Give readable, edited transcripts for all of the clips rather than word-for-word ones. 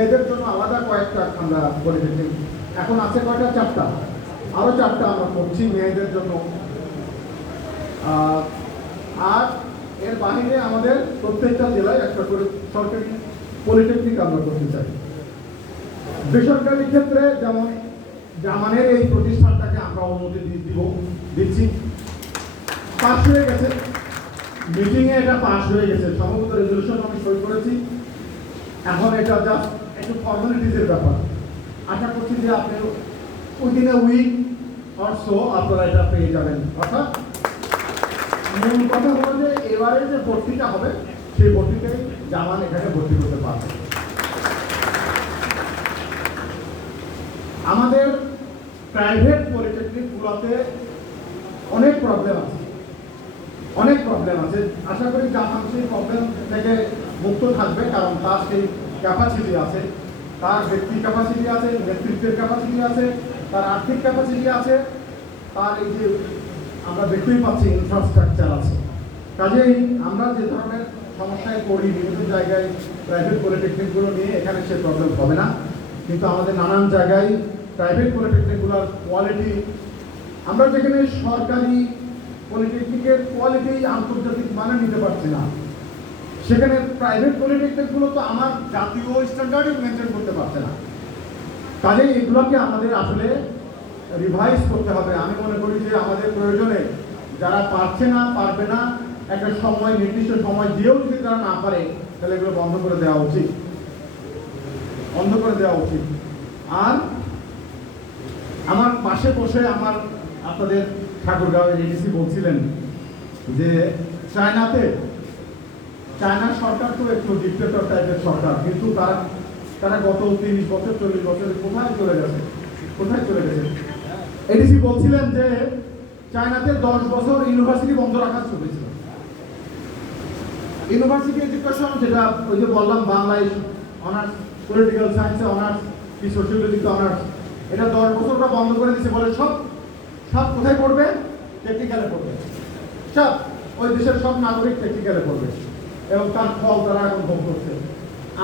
মেয়েদের জন্য আলাদা কয়েকটা আমরা পলিটেকনিক এখন আছে কয়টা, 4টা, আরও 4টা আমরা করছি মেয়েদের জন্য। আর এর বাহিরে আমাদের প্রত্যেকটা জেলায় একটা করে সরকারি পলিটেকনিক আমরা করতে চাই। বেসরকারি ক্ষেত্রে যেমন জামানের এই প্রতিষ্ঠানটাকে আমরা অনুমতি দিচ্ছি, পাস হয়ে গেছে, মিটিংয়ে এটা পাস হয়ে গেছে, সম্ভবত রেজলিউশন আমি সই করেছি। এখন এটা জাস্ট একটু ফর্মালিটিসের ব্যাপার। আশা করছি যে আপনি within a week or so আপনারা এটা পেয়ে যাবেন। অর্থাৎ মূল কথা হলো যে এবারে যে ভর্তিটা হবে সেই ভর্তিটাই জামান এখানে ভর্তি করতে পারবে। আমাদের প্রাইভেট পলিটেকনিকগুলোতে অনেক প্রবলেম আছে, আশা করি জামান সেই প্রবলেম থেকে মুক্ত থাকবে, কারণ তার সেই ক্যাপাসিটি আছে, তার ব্যক্তি ক্যাপাসিটি আছে, নেতৃত্বের ক্যাপাসিটি আছে, তার আর্থিক ক্যাপাসিটি আছে, তার এই যে আমরা দেখতেই পাচ্ছি ইনফ্রাস্ট্রাকচার আছে। কাজেই আমরা যে ধরনের সমস্যায় পড়ি বিভিন্ন জায়গায় প্রাইভেট পলিটেকনিকগুলো নিয়ে, এখানে সে প্রবলেম হবে না। কিন্তু আমাদের নানান জায়গায় প্রাইভেট পলিটেকনিকগুলোর কোয়ালিটি, আমরা যেখানে সরকারি পলিটেকনিকের কোয়ালিটি আন্তর্জাতিক মানে নিতে পারছি না, সেখানে প্রাইভেট পলিটেকনিকগুলো তো আমার জাতীয় স্ট্যান্ডার্ডই মেনটেন করতে পারছে না। কাজেই এগুলোকে আমাদের আসলে রিভাইজ করতে হবে। আমি মনে করি যে আমাদের প্রয়োজনে যারা পারছে না, পারবে না, একটা সময় নির্দিষ্ট সময় দিয়েও যদি তারা না পারে, তাহলে এগুলো বন্ধ করে দেওয়া উচিত। আর আমার পাশে বসে আপনাদের ঠাকুরগাঁওয়ের এডিসি বলছিলেন যে চায়নার সরকার তো একটু ডিক্টেটর টাইপের সরকার, কিন্তু তারা গত 30 বছর 40 বছরে কোথায় চলে গেছে। এডিসি বলছিলেন যে চায়নাতে 10 বছর ইউনিভার্সিটি বন্ধ রাখা চলেছিল। ইউনিভার্সিটি এডুকেশন, যেটা ওই যে বললাম বাংলায় অনার্স, পলিটিক্যাল সায়েন্সে অনার্স, কি সোশিওলজিতে অনার্স, এটা 10 বছরটা বন্ধ করে দিচ্ছে। বলে সব কোথায় পড়বে? টেকনিক্যালে পড়বে। সব ওই দেশের সব নাগরিক টেকনিক্যালে পড়বে, এবং তার ফল তারা এখন ভোগ করছে।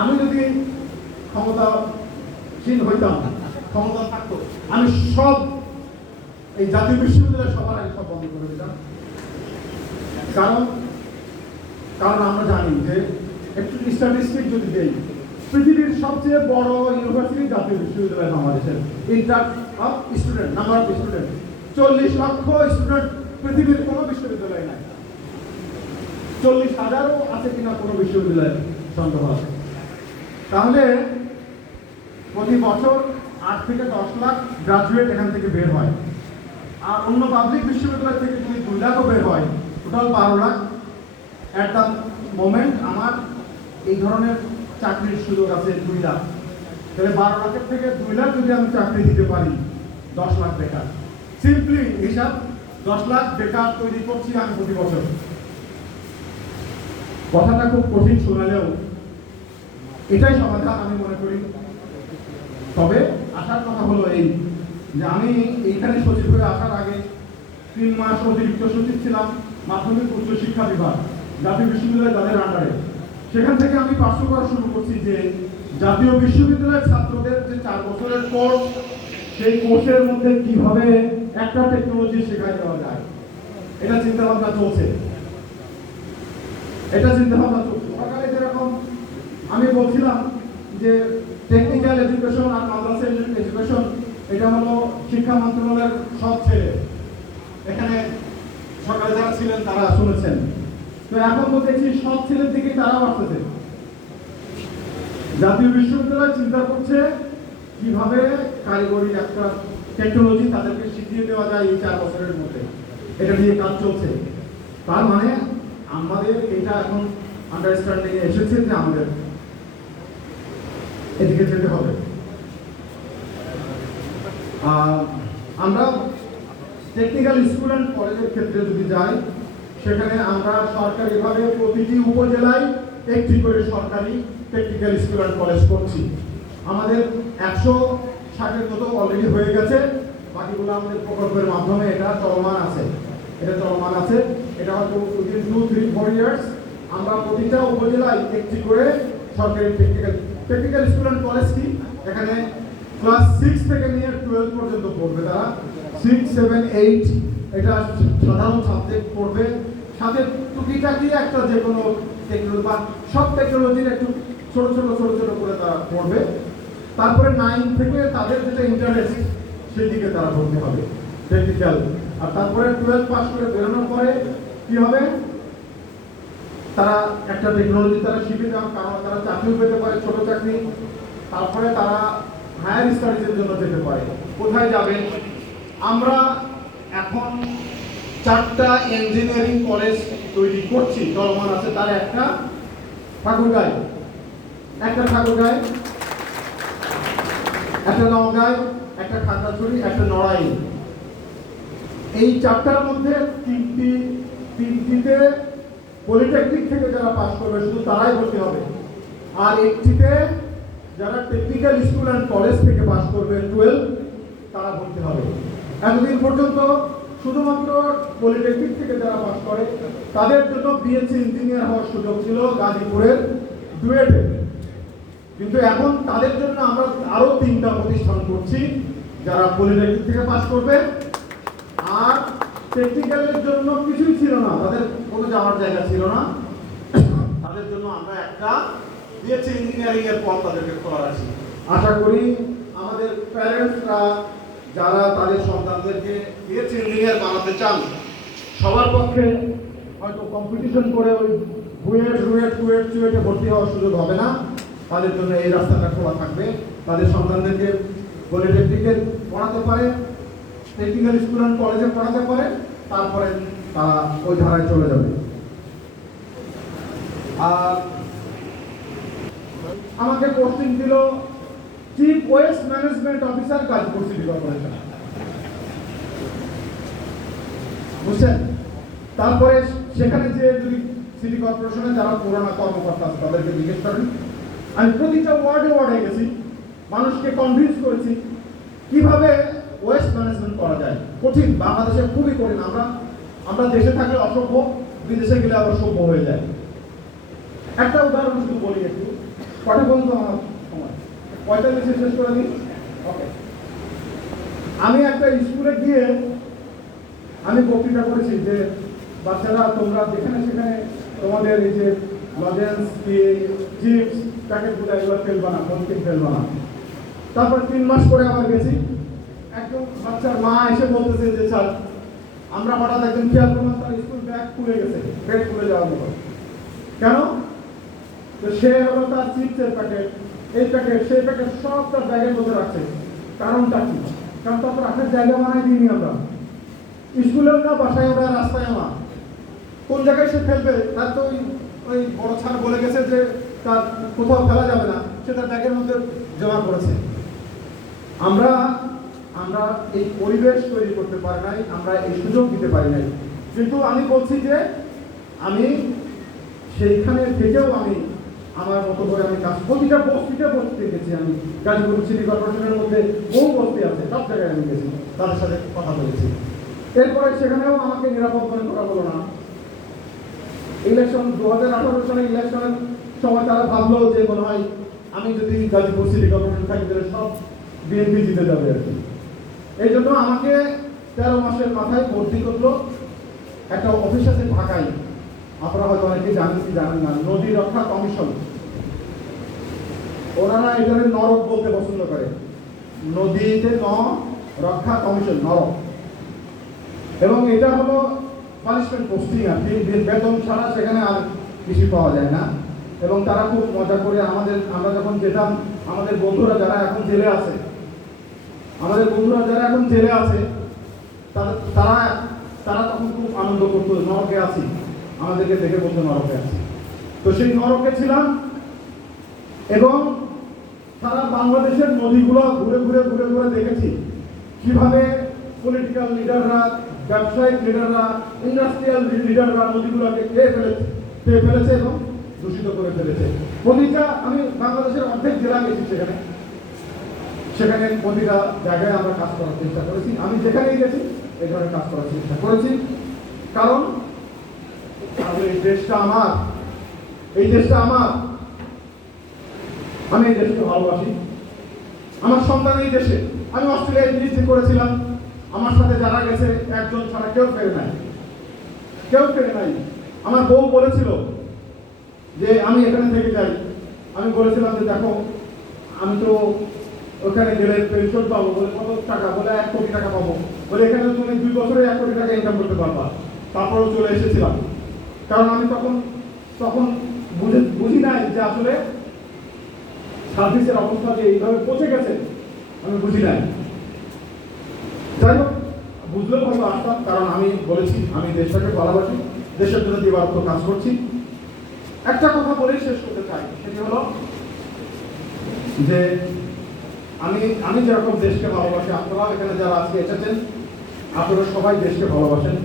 আমি যদি ক্ষমতাসীন হইতাম, ক্ষমতা থাকতো, আমি সব এই জাতীয় বিশ্ববিদ্যালয় সবার আগে সব বন্ধ করে দিতাম। কারণ আমরা জানি যে একটু স্ট্যাটিস্টিক যদি দেই, পৃথিবীর সবচেয়ে বড় ইউনিভার্সিটি জাতীয় বিশ্ববিদ্যালয় বাংলাদেশের, in terms of student, number of student 40 লক্ষ স্টুডেন্ট পৃথিবীর কোনো বিশ্ববিদ্যালয় নাই। 40,000ও আছে কিনা কোনো বিশ্ববিদ্যালয় সন্দেহ আছে। তাহলে প্রতি বছর 8 থেকে 10 লাখ গ্রাজুয়েট এখান থেকে বের হয়। আর অন্য পাবলিক বিশ্ববিদ্যালয় থেকে যদি 2 লাখও বের হয়, total 12 lakh. At the moment আমার এই ধরনের চাকরির সুযোগ আছে 2 লাখ। তাহলে 12 লাখের থেকে 2 লাখ যদি আমি চাকরি দিতে পারি, 10 লাখ বেকার। সিম্পলি হিসাব, 10 লাখ বেকার তৈরি করছি আমি প্রতি বছর। কথাটা খুব কঠিন শোনালেও এটাই সমাধান আমি মনে করি। তবে আসার কথা হলো এই যে আমি এইখানে সচিব হয়ে আসার আগে 3 মাস অতিরিক্ত সচিব ছিলাম মাধ্যমিক উচ্চ শিক্ষা বিভাগ, জাতীয় বিশ্ববিদ্যালয় তাদের আন্ডারে। সেখান থেকে আমি পার্শ্ব করা শুরু করছি যে জাতীয় বিশ্ববিদ্যালয়ের ছাত্রদের যে 4 বছরের কোর্স, সেই কোর্সের মধ্যে কিভাবে একটা টেকনোলজি শেখাই দেওয়া যায়, এটা চিন্তা ভাবনা চলছে। সরকারে যেরকম আমি বলছিলাম যে টেকনিক্যাল এডুকেশন আর মাদ্রাসা এডুকেশন, এটা হলো শিক্ষা মন্ত্রণালয়ের সব ছেলে, এখানে সরকারে যারা ছিলেন তারা শুনেছেন। তো এখন তো দেখছি সব ছেলের দিকে তারাও আসতেছে। জাতীয় বিশ্ববিদ্যালয় চিন্তা করছে কিভাবে কারিগরি একটা টেকনোলজি তাদেরকে শিখিয়ে দেওয়া যায় এই 4 বছরের মধ্যে, এটা নিয়ে কাজ চলছে। তার মানে আমাদের এটা এখন আন্ডারস্ট্যান্ডিং এ এসেছে যে আমাদের এদিকে যেতে হবে। আমরা টেকনিক্যাল স্কুল অ্যান্ড কলেজের ক্ষেত্রে যদি যাই, সেখানে আমরা সরকারিভাবে প্রতিটি উপজেলায় একটি করে সরকারি টেকনিক্যাল স্কুল অ্যান্ড কলেজ করছি। আমাদের 160-এর মতো অলরেডি হয়ে গেছে, বাকিগুলো আমাদের প্রকল্পের মাধ্যমে এটা চলমান আছে। এটা হয়তো উইদিন 2-3-4 ইয়ার্স আমরা প্রতিটা উপজেলায় একটি করে সরকারি technical technical school and college কি, এখানে ক্লাস 6 থেকে নিয়ে 12 পর্যন্ত পড়বে তারা। 6, 7, 8 এটা সাধারণ সাবজেক্ট পড়বে, সাথে টুকিটাকি একটা যে কোনো টেকনোলজি বা সব টেকনোলজির একটু ছোট ছোট করে তারা পড়বে। তারপরে 9 থেকে তাদের যেটা ইন্টারেস্ট সেদিকে তারা ভর্তি হবে টেকনিক্যাল। আর তারপরে 12 পাস করে বেরোনোর পরে কি হবে, তারা একটা টেকনোলজি তারা শিখে যান, কারণ তারা চাকরিও পেতে পারে, ছোট চাকরি। তারপরে তারা হায়ার স্টাডিজের জন্য যেতে পারে। কোথায় যাবে? আমরা এখন 4টা ইঞ্জিনিয়ারিং কলেজ তৈরি করছি, চলমান আছে। তার একটা ঠাকুরগাঁয়, একটা নওগাঁয়, একটা খাগড়াছড়ি, একটা নড়াইল। এই 4টার মধ্যে তিনটিতে পলিটেকনিক থেকে যারা পাস করবে শুধু তারাই ভর্তি হবে, আর একটিতে যারা টেকনিক্যাল স্কুল অ্যান্ড কলেজ থেকে পাস করবে 12 তারা ভর্তি হবে। এতদিন পর্যন্ত শুধুমাত্র পলিটেকনিক থেকে যারা পাস করে তাদের জন্য বিএসসি ইঞ্জিনিয়ার হওয়ার সুযোগ ছিল গাজীপুরের ডুয়েটে, কিন্তু এখন তাদের জন্য আমরা আরো 3টা প্রতিষ্ঠান করছি যারা পলিটেকনিক থেকে পাস করবে। আর টেকনিক্যালের জন্য কিছুই ছিল না, তাদের কোনো যাওয়ার জায়গা ছিল না, তাদের জন্য আমরা একটা বিএসসি ইঞ্জিনিয়ারিং এর পথ তাদেরকে খোলা রাখছি। আশা করি আমাদের প্যারেন্টসরা যারা তাদের সন্তানদেরকে বিএসসি ইঞ্জিনিয়ার বানাতে চান, সবার পক্ষে হয়তো কম্পিটিশন করে ওই বুয়েটে ভর্তি হওয়ার সুযোগ হবে না, তাদের জন্য এই রাস্তাটা খোলা থাকবে। তাদের সন্তানদেরকে পলিটেকনিকে পড়াতে পারে, টেকনিক্যাল স্কুল অ্যান্ড কলেজে পড়াতে পারে, তারপরে তারা ওই ধারায় চলে যাবে। আর আমাকে পোস্টিং দিল chief waste management officer Gazipur city corporation, বুঝছেন? তারপরে সেখানে যে যদি সিটি কর্পোরেশনে যারা পুরানা কর্মকর্তা আছে তাদেরকে জিজ্ঞেস করেন, আমি প্রতিটা ওয়ার্ডে গেছি, মানুষকে কনভিন্স করেছি কিভাবে ওয়েস্ট ম্যানেজমেন্ট করা যায়। কঠিন, বাংলাদেশে খুবই কঠিন। আমরা দেশে থাকলে অসভ্য, বিদেশে গেলে আবার সভ্য হয়ে যায়। একটা উদাহরণ শুধু বলি একটু, কটা বলতো আমার সময় 45 শেষ করে দিই। ওকে, আমি একটা স্কুলে গিয়ে আমি বক্তৃতা করেছি যে বাচ্চারা তোমরা যেখানে সেখানে তোমাদের এই যে লজেন্স, চিপস, প্যাকেটগুলো এগুলো ফেলবা না, পলিথিন ফেলবা না। তারপর 3 মাস পরে আবার গেছি, একদম বাচ্চার মা এসে বলতেছে যে স্যার আমরা হঠাৎ একজন খেয়াল করলাম তার স্কুল ব্যাগ খুলে গেছে, ব্যাগ খুলে যাওয়ার মতো। কেন? তো সে হলো তার চিপসের প্যাকেট, এই প্যাকেট সেই প্যাকেট সব তার ব্যাগের মধ্যে রাখছে। কারণটা কি? কারণ তারপর রাখার জায়গা বানাই দিইনি আমরা, স্কুলেও না, বাসায় ওরা, রাস্তায় না। কোন জায়গায় সে ফেলবে? তার তো ওই বড় ছাড় বলে গেছে যে তার কোথাও ফেলা যাবে না, সে তার ব্যাগের মধ্যে জমা করেছে। আমরা এই পরিবেশ তৈরি করতে পারি নাই, আমরা এই সুযোগ দিতে পারি নাই। কিন্তু আমি বলছি যে আমি সেইখানে থেকেও আমি আমার মতো করে আমি কাজ, প্রতিটা বস্তিতে গেছি। আমি গাজীপুর সিটি কর্পোরেশনের মধ্যে বহু বস্তি আছে, সব জায়গায় আমি গেছি, তাদের সাথে কথা বলেছি। এরপরে সেখানেও আমাকে নিরাপদ মনে করা হলো না। ইলেকশন 2018 সালে ইলেকশনের সময় তারা ভাবলো যে মনে হয় আমি যদি গাজীপুর সিটি কর্পোরেশন থাকি তাহলে সব বিএনপি জিতে যাবে আর কি। এই জন্য আমাকে 13 মাসের মাথায় ভর্তি করলো একটা অফিস আছে ঢাকায়, আপনারা হয়তো অনেকে জানেন কি জানেন না, নদী রক্ষা কমিশন। ওনারা এখানে নরক বলতে পছন্দ করে, নদীতে রক্ষা কমিশন, নরক। এবং এটা হলো পানিশমেন্ট পোস্টিং আর কি, বেতন ছাড়া সেখানে আর কিছু পাওয়া যায় না। এবং তারা খুব মজা করে আমরা যখন যেতাম, আমাদের বন্ধুরা যারা এখন জেলে আছে তারা তখন খুব আনন্দ করতো, নরকে আছি, আমাদেরকে দেখে বলতো নরকে আছি। তো সেই নরকে ছিলাম এবং সারা বাংলাদেশের নদীগুলো ঘুরে দেখেছি কিভাবে পলিটিক্যাল লিডাররা, ব্যবসায়িক লিডাররা, ইন্ডাস্ট্রিয়াল লিডাররা নদীগুলোকে খেয়ে ফেলেছে এবং দূষিত করে ফেলেছে। প্রতিটা, আমি বাংলাদেশের অর্ধেক জেলা গেছি, সেখানে প্রতিটা জায়গায় আমরা কাজ করার চেষ্টা করেছি। আমি যেখানেই গেছি এই ধরনের কাজ করার চেষ্টা করেছি, কারণ এই দেশটা আমার আমি এই দেশকে ভালোবাসি, আমার সন্তান এই দেশে। আমি অস্ট্রেলিয়ায় পিএইচডি করেছিলাম, আমার সাথে যারা গেছে একজন ছাড়া কেউ ফেরে নাই, কেউ ফেরে নাই। আমার বউ বলেছিল যে আমি এখানে থেকে যাই, আমি বলেছিলাম যে দেখো আমি তো ওখানে গেলে পেনশন পাবো, বলে কত টাকা, বলে 1 কোটি টাকা পাবো, বলে এখানে তুমি 2 বছরে 1 কোটি টাকা ইনকাম করতে পারবা। তারপরেও চলে এসেছিলাম, কারণ আমি তখন বুঝি নাই যে আসলে সার্ভিসের অবস্থা যে এইভাবে পৌঁছে গেছে, আমি বুঝি নাই। যাই হোক, বুঝলেও হয়তো আসতাম, কারণ আমি বলেছি আমি দেশটাকে ভালোবাসি, দেশের জন্য দিবারত কাজ করছি। একটা কথা বলেই শেষ করতে চাই, সেটি হলো যে আমি যেরকম দেশকে ভালোবাসি, আপনারাও এখানে যারা আজকে এসেছেন আপনারা সবাই দেশকে ভালোবাসেন।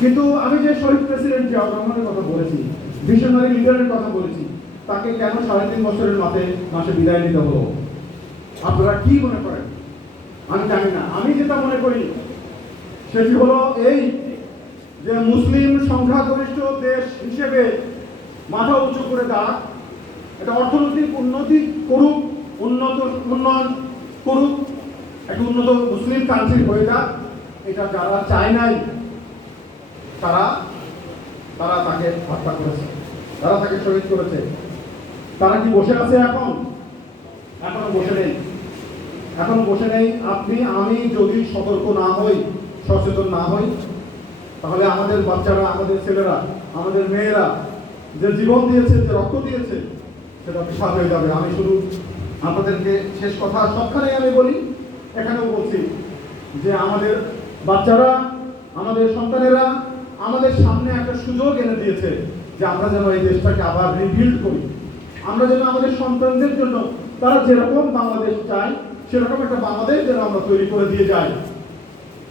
কিন্তু আমি যে শহীদ প্রেসিডেন্ট জিয়াউর রহমানের কথা বলেছি, ভিশনারি লিডারের কথা বলেছি, তাকে কেন 3.5 বছরের মাসে বিদায় নিতে হলো? আপনারা কি মনে করেন? আমি জানি না। আমি যেটা মনে করি সেটি হলো এই যে মুসলিম সংখ্যাগরিষ্ঠ দেশ হিসেবে মাথা উঁচু করে দাঁড়াক, এটা অর্থনৈতিক উন্নতি করুক, উন্নয়ন করুক, একটা উন্নত মুসলিম কান্ট্রি হয়ে যাক, এটা যারা চায় নাই তারা তাকে হত্যা করেছে, তারা তাকে শহীদ করেছে। তারা কি বসে আছে? এখনো বসে নেই। আমি যদি সতর্ক না হই, সচেতন না হই, তাহলে আমাদের বাচ্চারা, আমাদের ছেলেরা, আমাদের মেয়েরা যে জীবন দিয়েছে, যে রক্ত দিয়েছে, সেটা বিশাল হয়ে যাবে। আমি শুধু আপনাদেরকে শেষ কথা সবখানেই আমি বলি, এখানেও বলছি যে আমাদের বাচ্চারা, আমাদের সন্তানেরা আমাদের সামনে একটা সুযোগ এনে দিয়েছে যে আমরা যেন এই দেশটাকে আবার রিবিল্ড করি। আমরা যেন আমাদের সন্তানদের জন্য তারা যেরকম বাংলাদেশ চায় সেরকম একটা বাংলাদেশ যেন আমরা তৈরি করে দিয়ে যাই,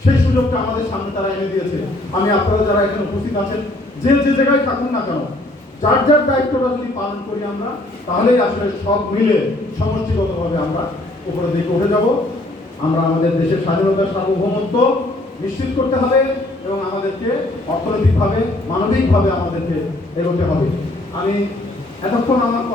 সেই সুযোগটা আমাদের সামনে তারা এনে দিয়েছে। আমি আপনারা যারা এখানে উপস্থিত আছেন, যে জায়গায় থাকুন না কেন, যার দায়িত্বটা যদি পালন করি আমরা, তাহলেই আসলে সব মিলে সমষ্টিগতভাবে আমরা উপরের দিকে উঠে যাব। আমরা আমাদের দেশের স্বাধীনতার সার্বভৌমত্ব নিশ্চিত করতে হবে এবং আমাদেরকে অর্থনৈতিকভাবে, মানবিকভাবে আমাদেরকে এগোতে হবে। আমি এতক্ষণ আমার